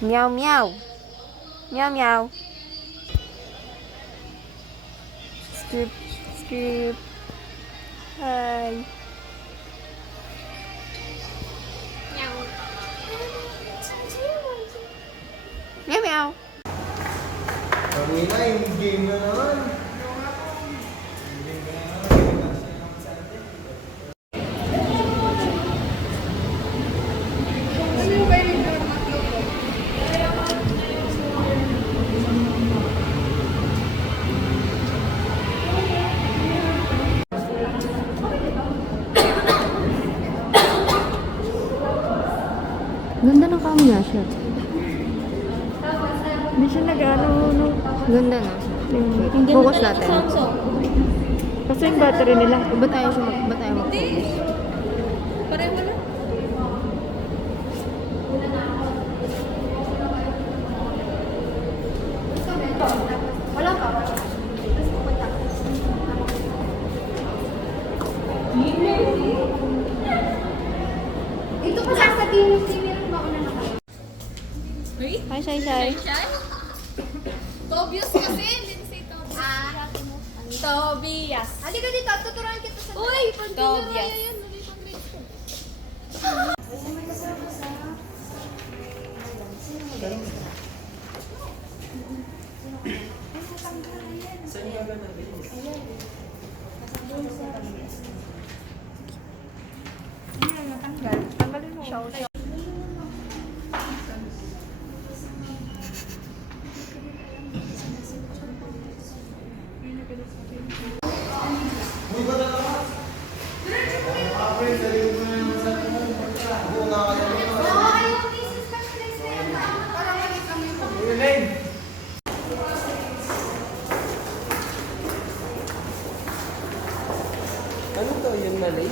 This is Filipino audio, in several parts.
Meow meow. Meow meow. Script. Script. Hi. Meow meow. Kanina yung game na naman. Ganda ng kamo niya siya. Hindi siya nag-ano, no? Ganda na. Focus natin. Kasi yung battery nila. Ba't ayaw mag-focus? Pareho na. Wala pa. Ito pa sa TV meron ba ako na nakayo? Hi, Shai Shai. Tobias kasi, Lindsay Tobias. Tobias. Halika dito, tuturuan kita sa... Uy! Tobias. Tanggalin mo. Ano to yung mali?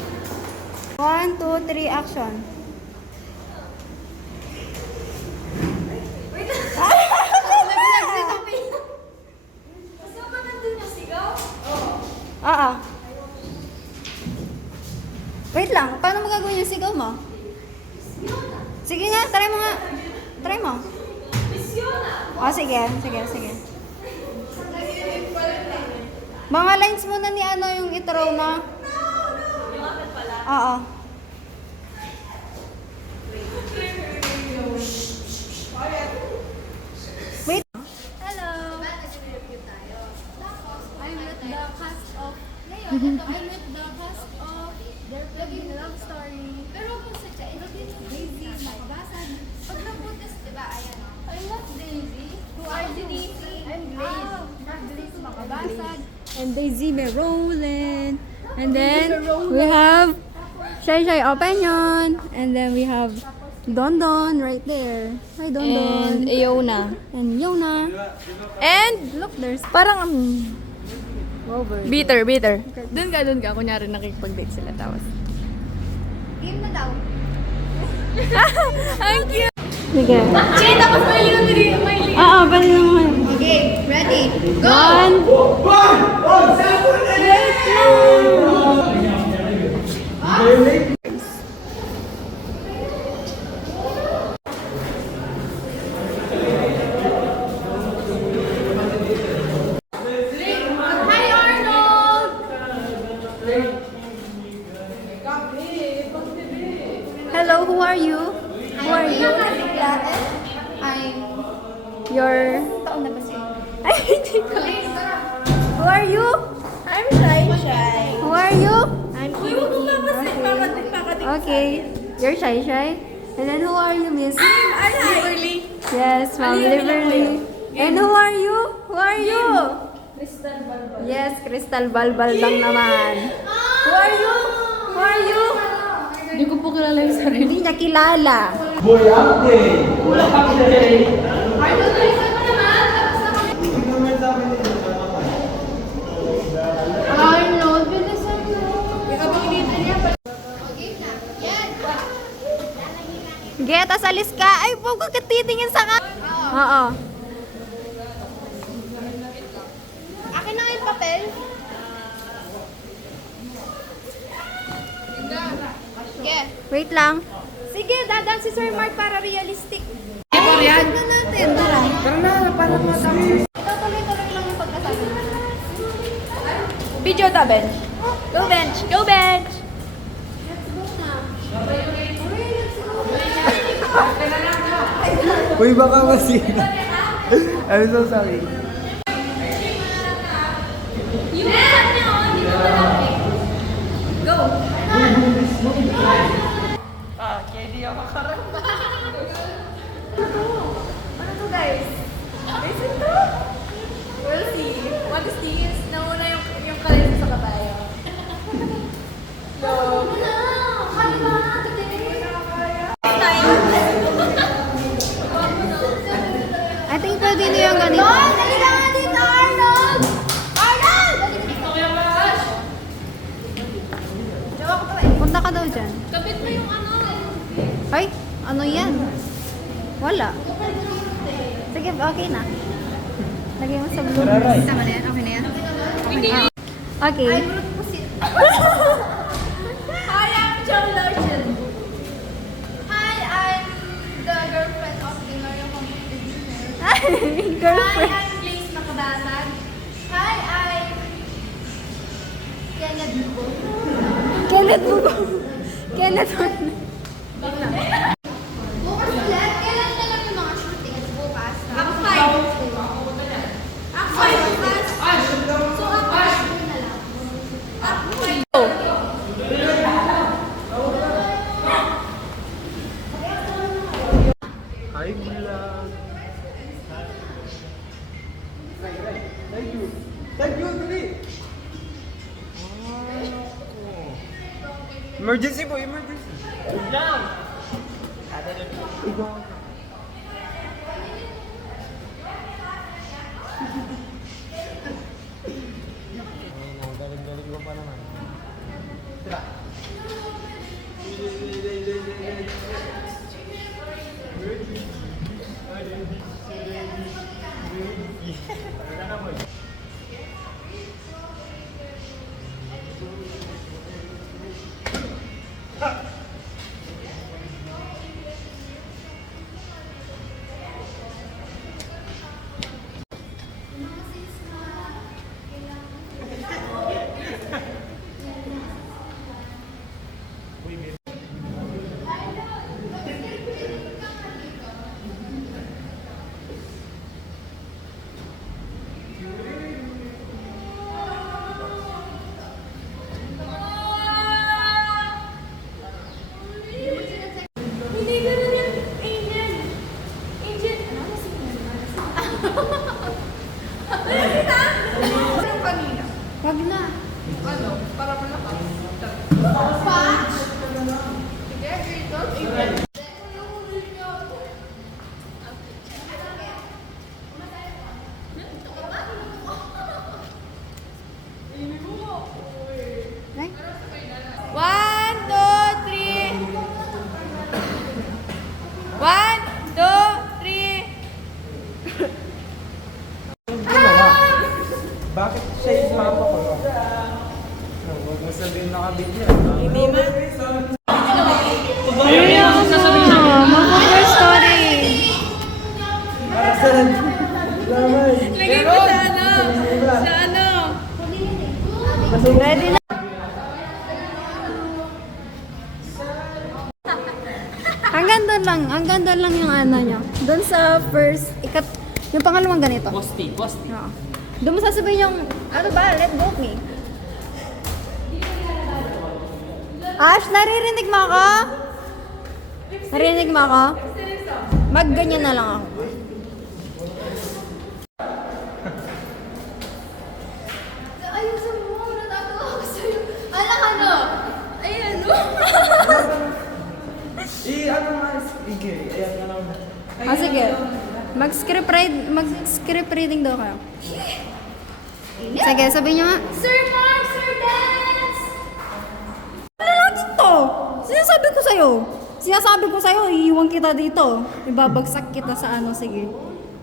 1, 2, 3, action. Oo. Wait lang, paano mo gagawin yung sigaw mo? Sige nga, try mo nga. Try mo. Oh, sige. Mga lines muna ni ano yung itro na. Oo. Wait. Hello! I'm with the cast of... I'm with the cast of Their Plugin Love Story. Pero kung sa Daisy, Makabasag. Pag nabutas, diba, ayan o. I'm not Daisy. Who are you, Daisy? I'm Grace. Not Grace, Makabasag. And Daisy Merolin. And then we have Shai Shai Opinion. And then we have Don Don right there. Hi Don Don. And Iona. And Yona. And Look, there's parang Robert. bitter. Doon ka. Kunyari nakikipag-date sila tapos. Game na daw. Ang cute! Sige. Che, tapos may Oo, bali naman. Okay, ready? Go! 1. Hi, Arnold! Hello, who are you? Who are you? I'm... Your... Taon na ba siya? Ay, hindi ko. Who are you? I'm Shai. Who are you? I'm Kiki. Okay. You're Shai Shai. And then who are you, Miss? Beverly. Yes, Ma'am Liberly. And who are you? Who are you? Yes, Crystal Balbal lang naman. Who are you? Who are you? Hindi ko po kilala yung sarili. Hindi niya kilala. Boy, update! Arnold, bilisan mo. Get, asalis ka. Ay, huwag ka titingin sa ka. Oo. Akin na yung papel. Sige. Wait lang. Sige, dadaan si Sir Mark para realistic. Yan na natin. Tara. Tuloy-tuloy lang yung pagkasabi. Video ta, bench. Go bench! Go bench! Uy, baka masira. I'm so sorry. Ano to, guys? Listen to? We'll see. What is this? Nauna yung kalaysa sa kabayo. I think pwede na yung ganito. Dali ka nga dito, Arnold! Arnold! Punta ka daw dyan. Kapit mo yung ano. Ay, ano yan? Wala. Sige, okay na. Lagay mo sa blue. Tama na yan? Okay na yan? Okay. Hi, I'm Joe Lurchin. Hi, I'm the girlfriend of Dinorio Competition. Hi, Girlfriend. I'm Jace Makabasag. Hi, I'm Kenneth Bubo. Kenneth mo ba? Kenneth mo. Bukas ulit? Kailan na lang yung mga shootings? Bukas? Ako 5. Ako 5 bukas. So, ako 5 na lang. Ako 5. Hi, vlog. Thank you, dali. Emergency po, emergency. Now. Galing-galing ko pa naman. Tira. Hindi ganun yan. Angel. Angel. Ano si Ano kita? Anong kanina? Wag na. Ano? Para malakas. Patch? Sige, dito. Angel. Ay. 1, 2, 3. 1, 2, 3. Bakit siya yung mapa ko? Huwag mo sabihin nakabit niya. Hindi man. Mag-cover story. Para saan? Laman. Lagay mo sa ano? Sa ano? Ready na. Hanggang doon lang yung ano nyo. Doon sa first, yung pangalawang ganito. Posti. Oo. Doon mo sasabihin yung, ano ba, let go me. Ash, naririnig mo ako? Naririnig mo ako? Magganyan na lang ako. Ayusin mo. Natatawa ako sa'yo. Alam ano? Ay, ano? Ano nga? Sige, ayan na lang. Sige. Mag-script reading daw kayo. Sige, sabihin nyo nga. Sir Mark, Sir Dance! Ano natin to? Sinasabi ko sa'yo, iiwan kita dito. Ibabagsak kita sa ano, sige.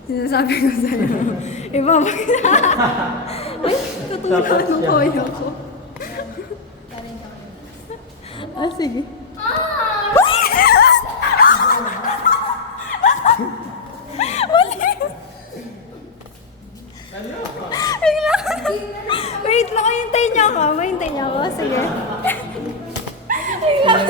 Sinasabi ko sa'yo. Ibabagsak. Ay, tutulog ng koyo ko. Sige. Wait lang, hintayin niyo ako. Hintayin niyo ako. Sige. Wait lang.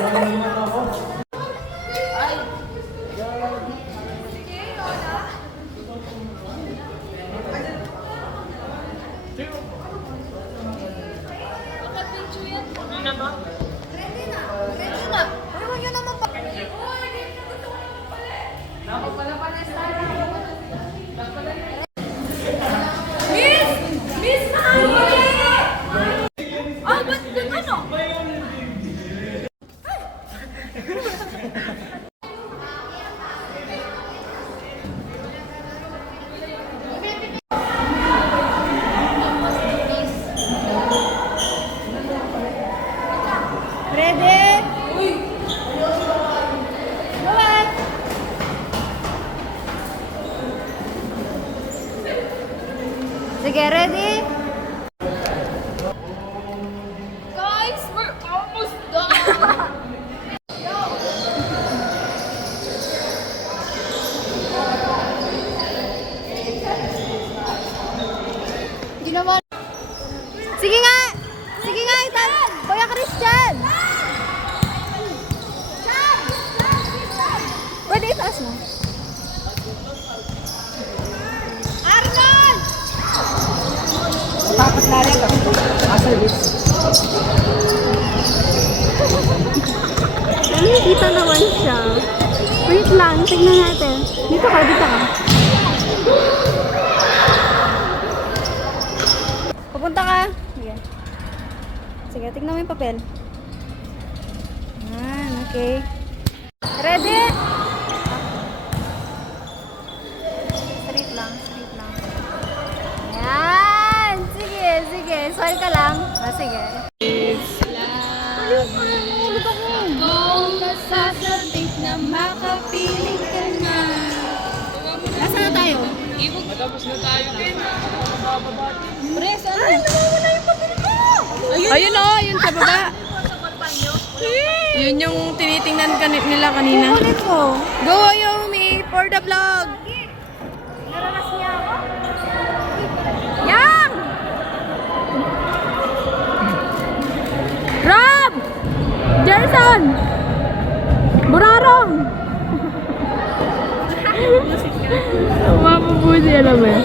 Ready na. Uy, huwag yun naman pa. Miss Maya! Oh, ba't ano? Ready? Bye-bye. Sige, ready? Guys, we're almost done. Ginawa. Sige nga! Sige nga, Ethan! Kuya Christian! Pwede itaas mo. Arnold! Tapos na rin lang. Service. Nakikita naman siya. Wait lang, tignan natin. Dito ka, dito ka. Pupunta ka. Sige. Sige, tignan mo yung papel. Okay. Ready? Straight lang, straight lang. Yan! Sige, sige. Smile ka lang. Sige. Kung nasasabik na makapiling ka na. Nasaan na tayo? Matapos na tayo din. Pres, ano? Ayun o, yun sa baba. Yun yung tinitingnan nila kanina. Kukunin ko. Go, Yomi, for the vlog. Naranas niya ako. Yang! Rob! Jerson! Burarong! Mapabuti, alam mo yan.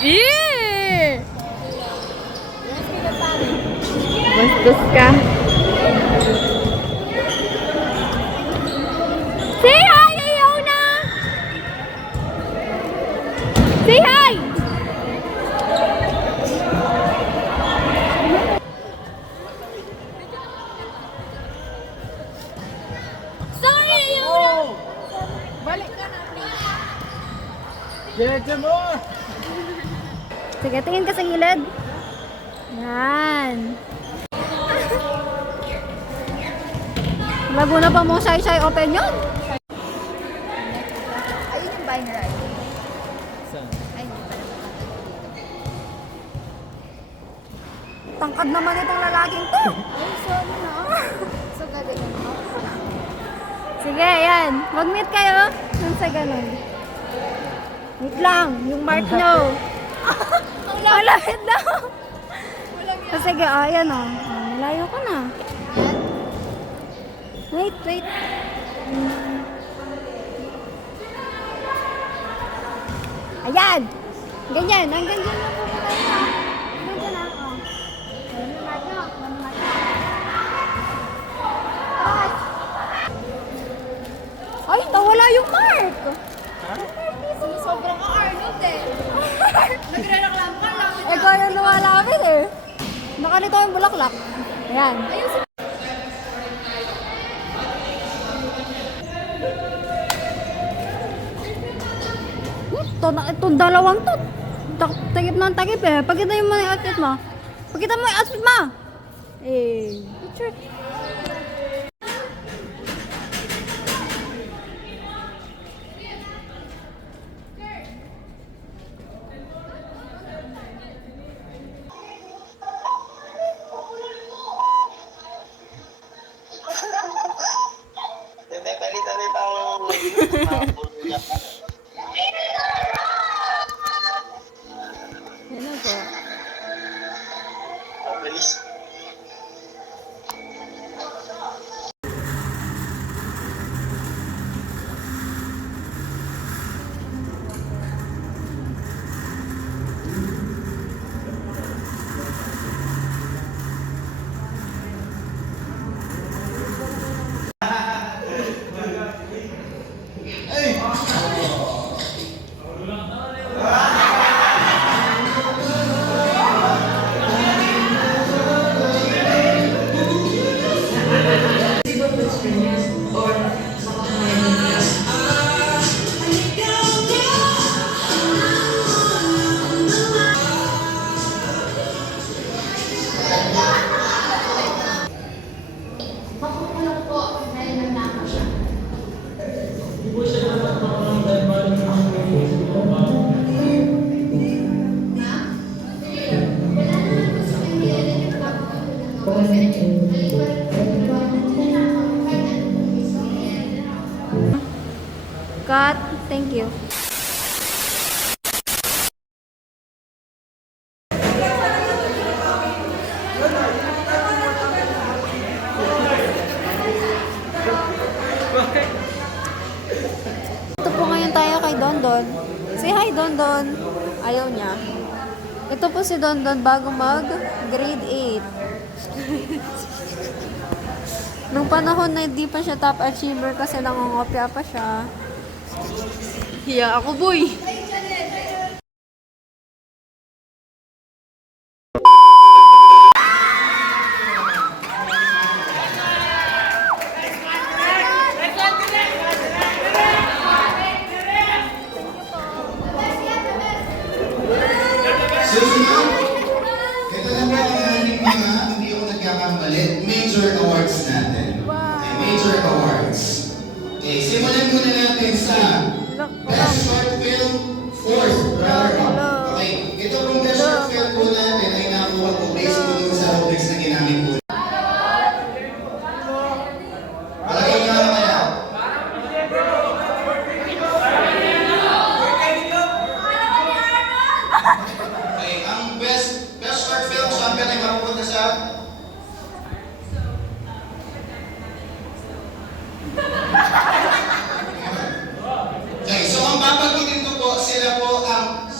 Yeah! Bastos ka. Say hi, Iona! Say hi! Sorry, Iona! Diretso mo! Sige, tingin ka sa gilid. Yan. Laguna pa mo shy open yun. Ayun yung binary. Saan? Ay, hindi pala. Tangkad naman itong lalaking to. Ay, sorry na. So, galing mo. Sige, yan. Mag-meet kayo. Nang sa ganun. Wait lang, yung mark nyo. Ang lapit daw. Sige, ayan o. Malayo ka na. Wait, wait. Ayan. Ganyan. Hanggang dyan lang po tayo. Hanggang dyan na. Oh. Ayan yung mark nyo. Ayan yung mark nyo. Taas. Ay, nawala yung mark. Sobrang ka-Arnold eh. Nagre-reklamo ka lang. Ikaw yung lumalapit eh. Nakalito yung bulaklak. Ayan. Itong dalawang to. Tagip ng tagip eh. Pagkita yung mga outfit mo. Pagkita mo yung outfit mo. Eh. Picture. Yan na po. Cut. Thank you. Ito po ngayon tayo kay Dondon. Say hi, Dondon. Ayaw niya. Ito po si Dondon bago mag grade 8. Nung panahon na hindi pa siya top achiever kasi nangongopya pa siya. Hiya ako, boy! Susunod, ito na po ang ating mga, hindi ako nagkakamali, major awards natin. Okay, major awards. Okay, simulan muna natin sa Best Short Film, fourth runner-up. Okay, ito pong Best Short Film po natin ay nakuha po based po dun sa rubrics na ginamit po. Palagay nyo naman kaya. Okay, ang best short film champion ay mapupunta sa okay, so ang babanggitin ko po, sila po ang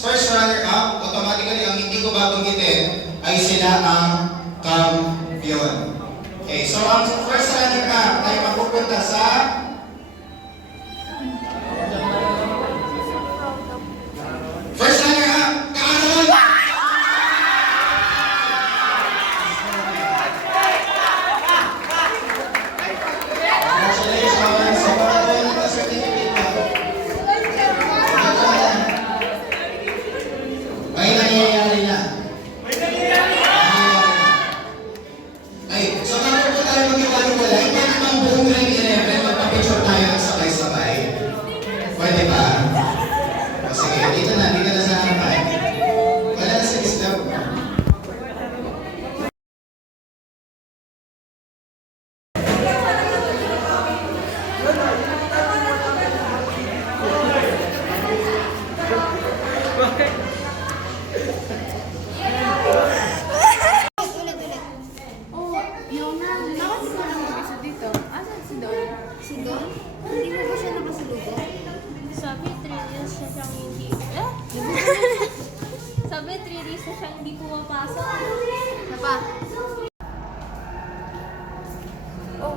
first runner-up. Automatically, ang hindi ko babanggitin ay sila ang champion. Okay, so ang first runner-up ay mapupunta sa first runner-up, Carol! Congratulations! Sa mga kawalan na certificate ka. May nangyayari na. Ay, so bago po tayo mag-iwalay, pwede bang buong grade 11 magpa-picture tayo ng sabay-sabay? Pwede ba? O sige, dito na sa harapan. Wala na sa isla. Oh, yung bakit ko lang mag-isa dito? Asan si Don? Si Don? Hindi mo ba siya nakasalubo? Sabi, 3 days na siyang hindi... Sabi, 3 days na siyang hindi pumapasok. Ano pa? Oh,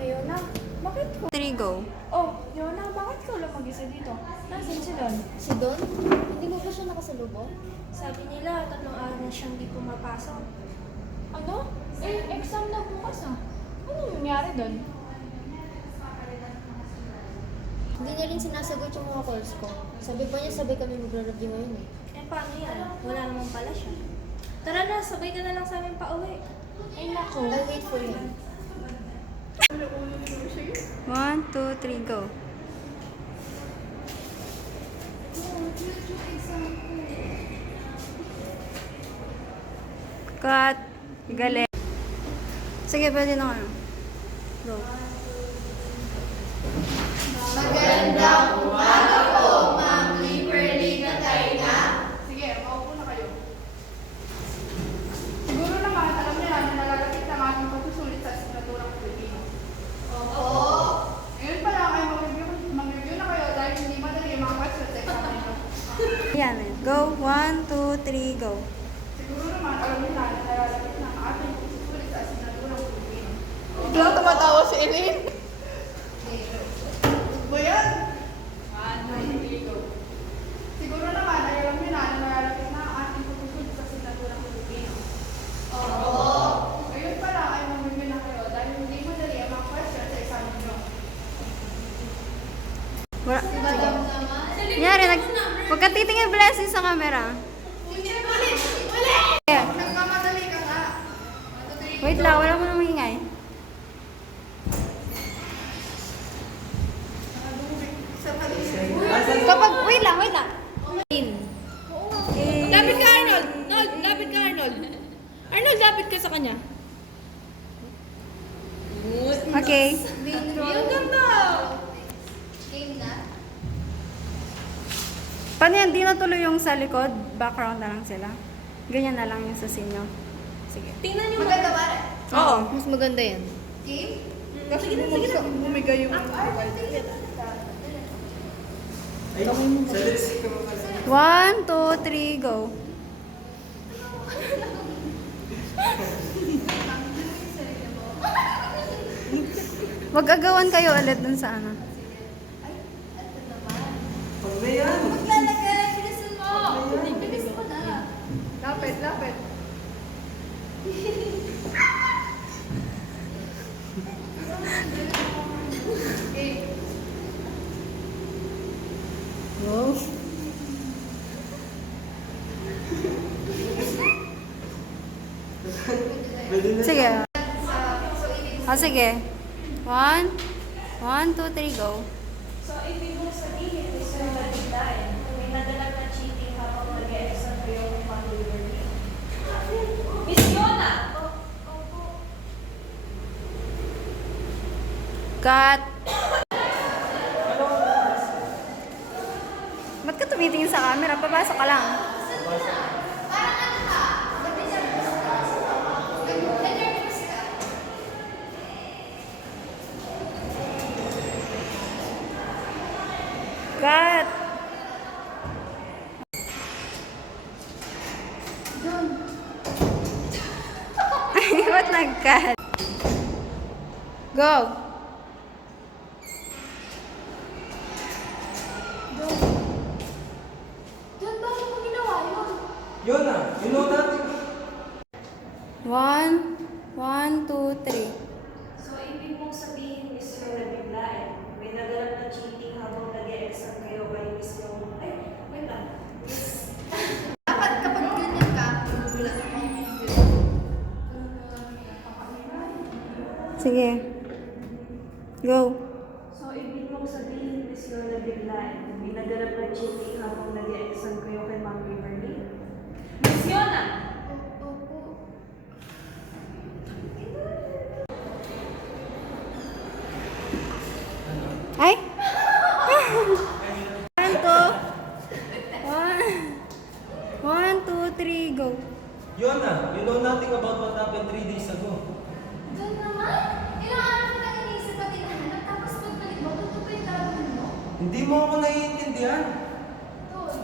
Yona, bakit ko? 3 go. Oh, Yona, bakit ko lang mag-isa dito? Nasaan si Don? Si Don? Hindi mo ba siya nakasalubo? Sabi nila, 3 araw na siyang hindi pumapasok. Ano? Exam na bukas ah. Ano nangyari doon? Hindi niya rin sinasagot yung mga calls ko. Sabi pa niya, sabay kami magre-review ngayon eh. Eh, paano yan? Wala naman pala siya. Tara na, sabay ka na lang sa amin pa uwi. Ay nako. I'll wait for him. 1, 2, 3, go. Cut. Galing. Sige, pwede na ano. Go. Sige, maupo na kayo. Siguro naman, alam niyo na nalalapit na ang ating pagsusulit sa asignaturang Pilipino. Ngayon pa lang ay mag-review na kayo dahil hindi madali yung mga questions sa exam nito. Yan. Go. 1, 2, 3, go. Siguro naman, alam niyo na nalalapit na ang ating pagsusulit sa asignaturang Pilipino. Biglang tumatawa si Elaine. Ba yan? Siguro naman, ay alam niyo na nalalapit na ang ating pagsusulit sa asignaturang Pilipino. Ngayon pa lang ay mag-review na kayo dahil hindi madali ang mga questions sa exam nito. Wala. Nyari, huwag ka titingin blessing sa camera. Yeah. Nagmamadali ka nga. Wait lang, wala mo nang maingay. Kapag, wait lang. Lapit ka, Arnold! Lapit ka, Arnold! Arnold, lapit ka sa kanya. Okay. Ang ganda! Game na? Paano yan? Di natuloy yung sa likod? Background na lang sila? Ganyan na lang yung sa sinyo. Sige. Tingnan niyo. Maganda ba? Oo. Mas maganda yan. Game? Kasi bumigay yung Ay, salit ko. 1, 2, 3, go. Mag-agawan kayo ulit dun sa ano. Pag na yan. Maglalagay, bilisan mo! Bilis mo na. Lapit. Wow. Pwede na. Sige. Sige. 1, 1, 2, 3, go. So, ibig mong sabihin, is yung nabiglain. May nadalag na cheating habang nag-e-exam kayo ng pag-liberty. Miss Yona! Cut. Ba't ka tumitingin sa camera? Papasok ka lang. Cut. Ay, ba't nag-cut? Go. Doon, bakit mo ginawa yun? Yun na. You know that? 1, 1, 2, 3. So, ibig mong sabihin is yung nabiglain. May nadalag na cheating habang nag-e-exam kayo kay Miss yung... Ay, wait lang. Miss... Dapat kapag ganyan ka, gugulat ako. Sige. Go. So, ibig mong sabihin is yung nabiglain. May nadalag na cheating habang nag-e-exam kayo kay Ma'am Beverly. Miss Yona! Opo. Ay! 1, 2, 3, go. Yun na. You know nothing about what happened 3 days ago. Doon naman? Ilang araw mo lang iniisip at hinahanap, tapos pagbalik mo, totoo ba yung gagawin mo? Hindi mo ako naiintindihan. Doon.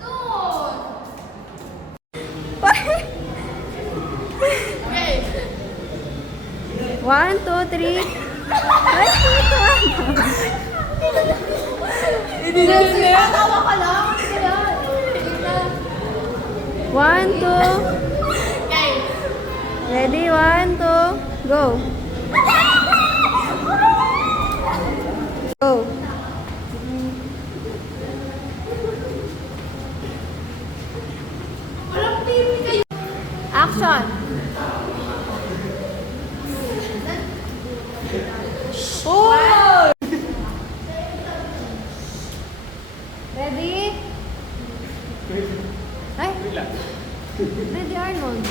Doon! 1, 2, 3. Ay, ito Tawa ka lang! Kaya, wait lang. 1, 2. Ready? 1, 2. Go. Go. Walang baby kayo! Action. Oh! Ready? Ay. Ready, Arnold.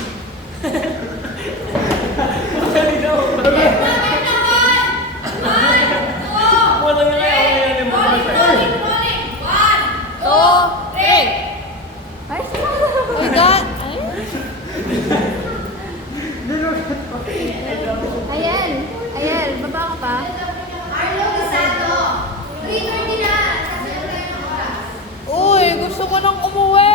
Wala na kaya. Bigat! Ayan. Ayan. Baba ka pa. Arlo Gisado! 3:30 na! Kasi ano tayo ng oras? Uy, gusto ko nang umuwi!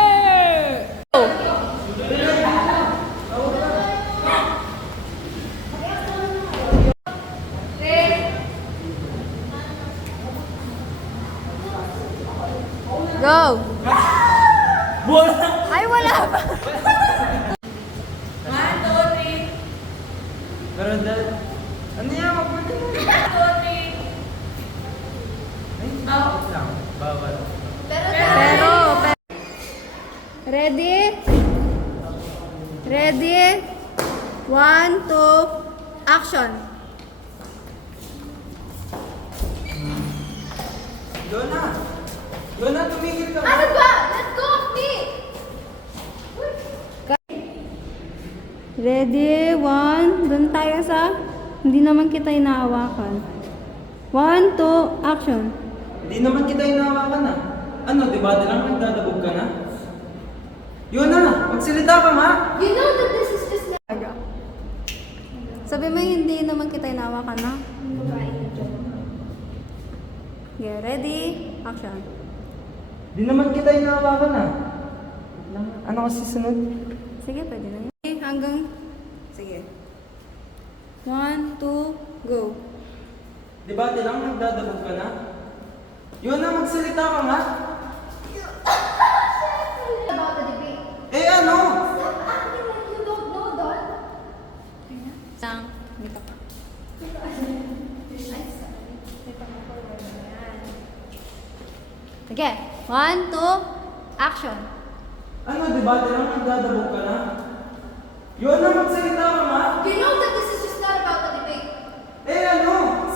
Go! Ay, wala pa. Pero dahil, ano yan? Magpunta na. Ay, bawal lang. Bawal. Pero, ready? Ready? 1, 2, action. Lona! Lona, tumigil ka ba? Ano ba? Let go of me! Ready? 1, doon tayo sa, hindi naman kita inahawakan. 1, 2, action. Hindi naman kita inahawakan ah. Ano, di ba? Lang nagdadabog ka na? Yun na! Magsalita ka nga! You know that this is just Sabi mo hindi naman kita inahawakan, no? Okay, ready? Action. Di naman kita inahawakan ah. Ano kasi sunod? Sige, pwede na yun. Hanggang, sige. 1, 2, go. Di ba? Lang nagdadabog ka na? Yun na, magsalita ka nga! about the debate. Eh ano? Stop acting like you don't know, Don. Sang, dito ka. Sige, 1, 2, action. Ano, di ba? Lang nagdadabog ka na? Yun na, magsalita ka nga! You know that this is just not about the debate. Eh ano?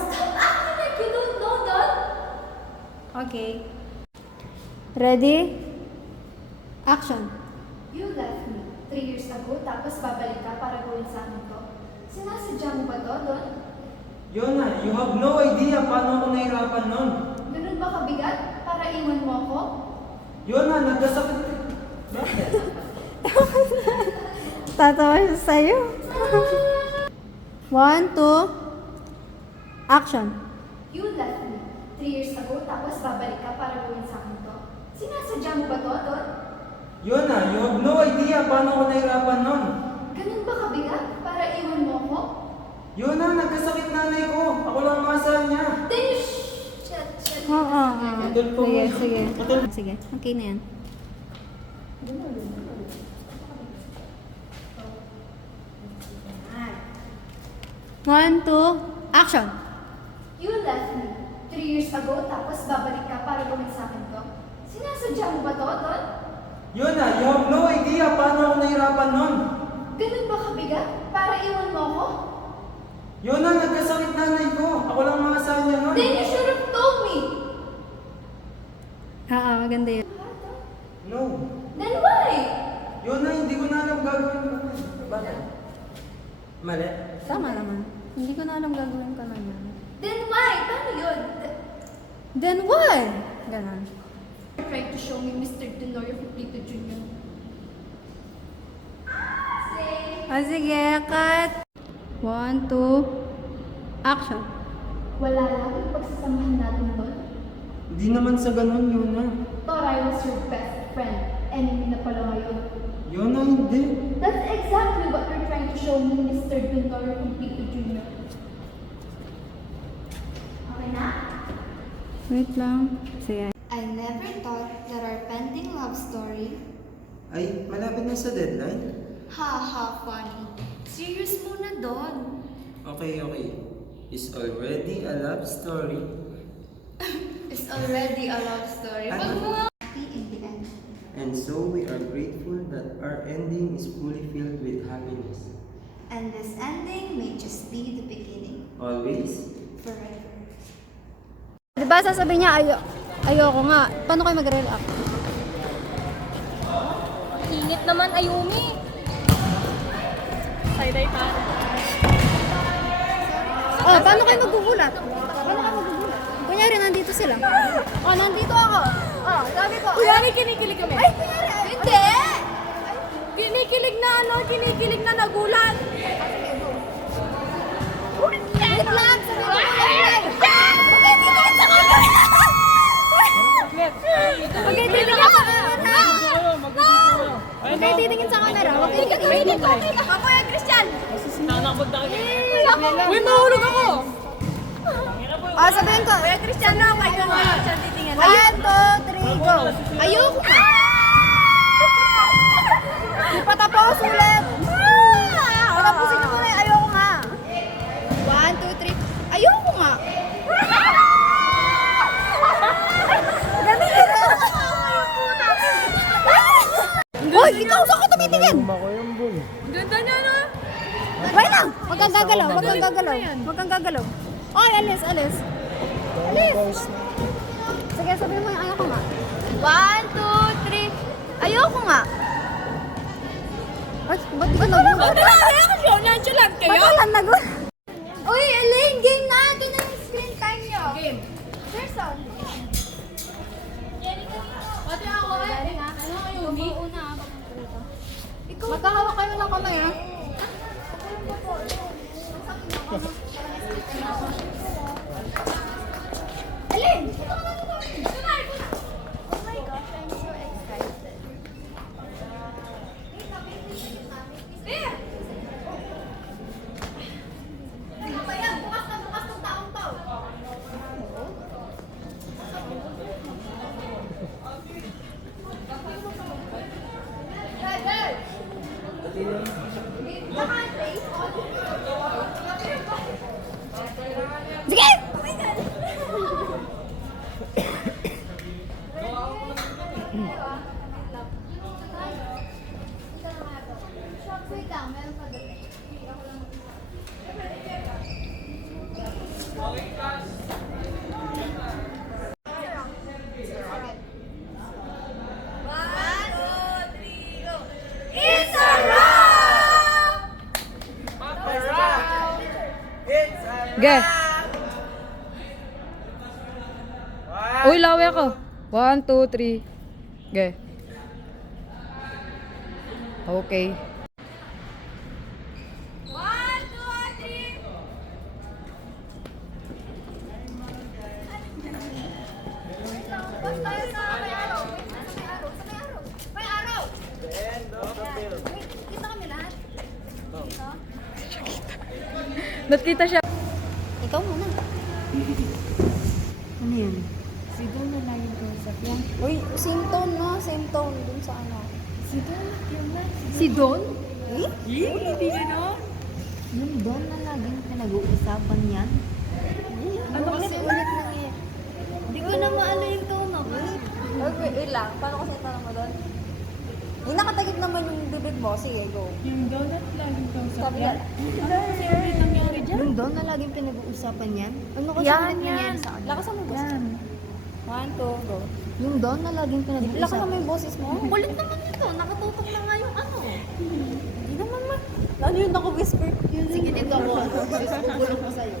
Stop acting like you don't know, Don. Okay. Ready? Action. You left me 3 years ago, tapos babalik ka para gawin sa akin to. Sinasadya mo ba to, Don? Yun na, you have no idea paano ako nahirapan nun. Ganun ba kabigat para iwan mo ako? Yun na, nagkasakit. Bakit? Tatawa siya sa'yo. 1, 2, action. You left me 3 years ago, tapos babalik ka para gawin sa akin to. Sinasadya mo ba to, Don? Yun na, you have no idea paano ako nahirapan nun. Ganun ba kabigat para iwan mo ako? Yun na, nagkasakit nanay ko. Ako lang ang maasahan niya. Then you shut. Oo. Idol po Sige, mo. sige. Sige, okay na yan. One, two, action. You left me 3 years ago, tapos babalik ka para gawin sa akin to. Sinasadya mo ba to, Don? Yun na, you have no idea paano ako nahirapan nun. Ganun ba kabigat para iwan mo ako? Yun na, nagkasakit nanay ko. Ako lang ang maasahan niya nun. Then you should have told me. Oo, maganda yun. No. Then why? Yun na, hindi ko na alam gagawin ko. Bakit? Mali? Tama naman. Hindi ko na alam gagawin ko na yan. Then why? Paano yun? Then why? Ganon. You're trying to show me Mr. Tenorio Complete Jr. Say, O sige, cut. 1, 2, action. wala lang yung pagsasamahan natin doon. Hindi naman sa ganun, yun na. Thought I was your best friend. Enemy na pala ngayon. Yun na, hindi. That's exactly what you're trying to show me, Mr. Tenorio Complete Jr. Okay na? Wait lang. Sige. I never thought that our pending love story, Ay, malapit na sa deadline. haha, funny. Serious muna doon. Okay. Is already a love story. It's already a love story. Wag mo nga. Happy in the end. And so we are grateful that our ending is fully filled with happiness. And this ending may just be the beginning. Always. Forever. Diba sasabihin niya, ayoko nga. Paano kayo mag-react? Init naman, Ayumi. Side-eye pa. Oh, paano kayo magugulat? Kunyari, nandito sila. Oh, nandito ako. Oh, sabi ko. Kunyari, kinikilig kami. Ay, kunyari. Hindi! kinikilig na nagulat. Wait lang, sabi ko lang. Okay, titingin sa camera. Okay, titingin sa camera. Okay, titingin sa camera. Huwag kayo titingin. Kuya Christian! Uy, mahulog ako. Sabihin ko. Kuya Christian na, kay Kuya Christian titingin. 1, 2, 3, go. Ayoko nga. Di pa tapos ulit. Patapusin ko muna. Ayoko nga. 1, 2, 3. Ayoko nga. Dali na. Uy, ikaw saan ka tumitingin? Ganda niya, no? Wait lang. Huwag kang gagalaw. Huwag kang gagalaw. Huwag kang gagalaw. Oy, alis, alis. Alis. Sige, sabihin mo yung ayoko nga. 1, 2, 3. Ayoko nga. Ay, ba't di ka nagulat? Nonchalant kayo? Ba't walang nagulat? Uy, Elaine, game na. Ito na yung screen time nyo. Game. Person. Pati ako eh. Ano kayo, Umi? Magkahawak kayo ng kamay, ha? Elaine! Oh my gosh, I'm so excited. Ano ba yan? Bukas na bukas ng taong to. Sige! Wait lang, meron pa doon. Ge. Uy, lawi ako. 1, 2, 3. Ge. Okay. Basta sa may araw. Wait, sa may araw. Sa may araw. May araw! Wait, kita kami lahat. Dito? Ba't kita siya? Ikaw muna. Ano yan? Si Don na lang yung concept yan. Uy, same tone no? Same tone dun sa ano. Si Don? Si Don? Eh? Hindi ka na? Yung Don na laging pinag-uusapan yan? Ano kasi ulit nangyayari? Hindi ko na maalo yung tone ako. Wait lang, paano kasi tanong mo doon? Eh, nakatagip naman yung bibig mo. Sige, go. Yung donut laging kausap Sabi na, yung Don na laging pinag-uusapan yan? Ano kasi ulit nangyayari sa kanila? Lakasan mo boses. 1, 2, go. Yung Don na laging pinag-uusapan. Lakasan mo yung boses mo. Kulit naman ito. Nakatutok na nga yung ano. Hindi naman ma. Ano yung naka-whisper? Sige, dito ako. Bubulong ko sa'yo.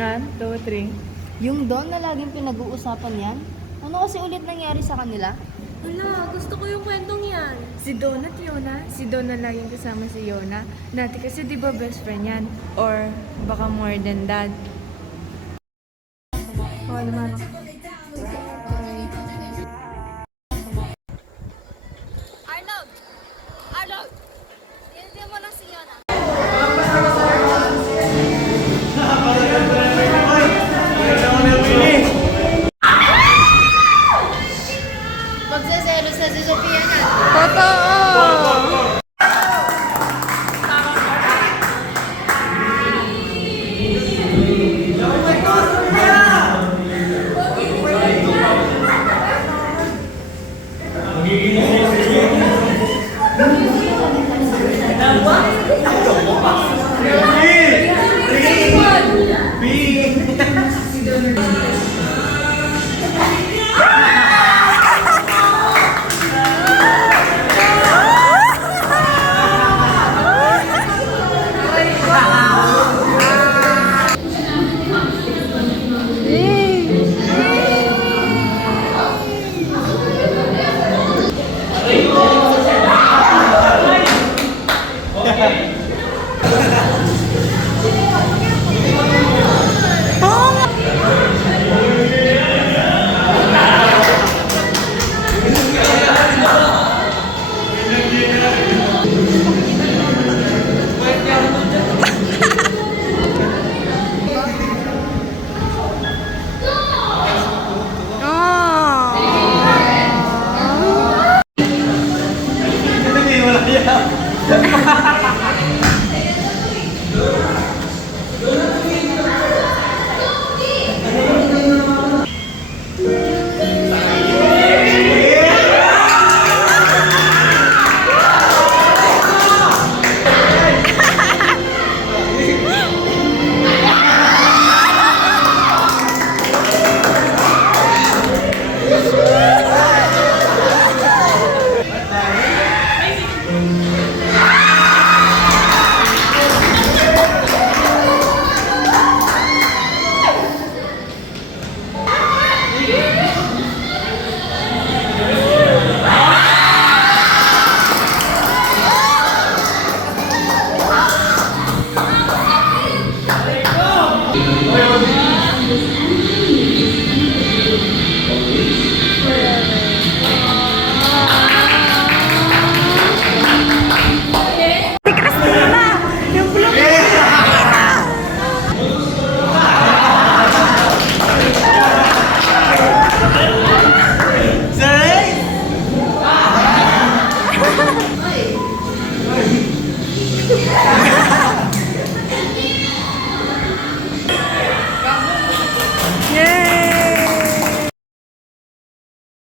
Yan, 2, 3. Yung Don na laging pinag-uusapan yan? Ano kasi ulit nangyari sa kanila? Wala, gusto ko yung kwentong yan. Si Don at Yona. Si Don na laging kasama si Yona. Dati kasi di ba best friend yan? Or baka more than that. Oh, naman.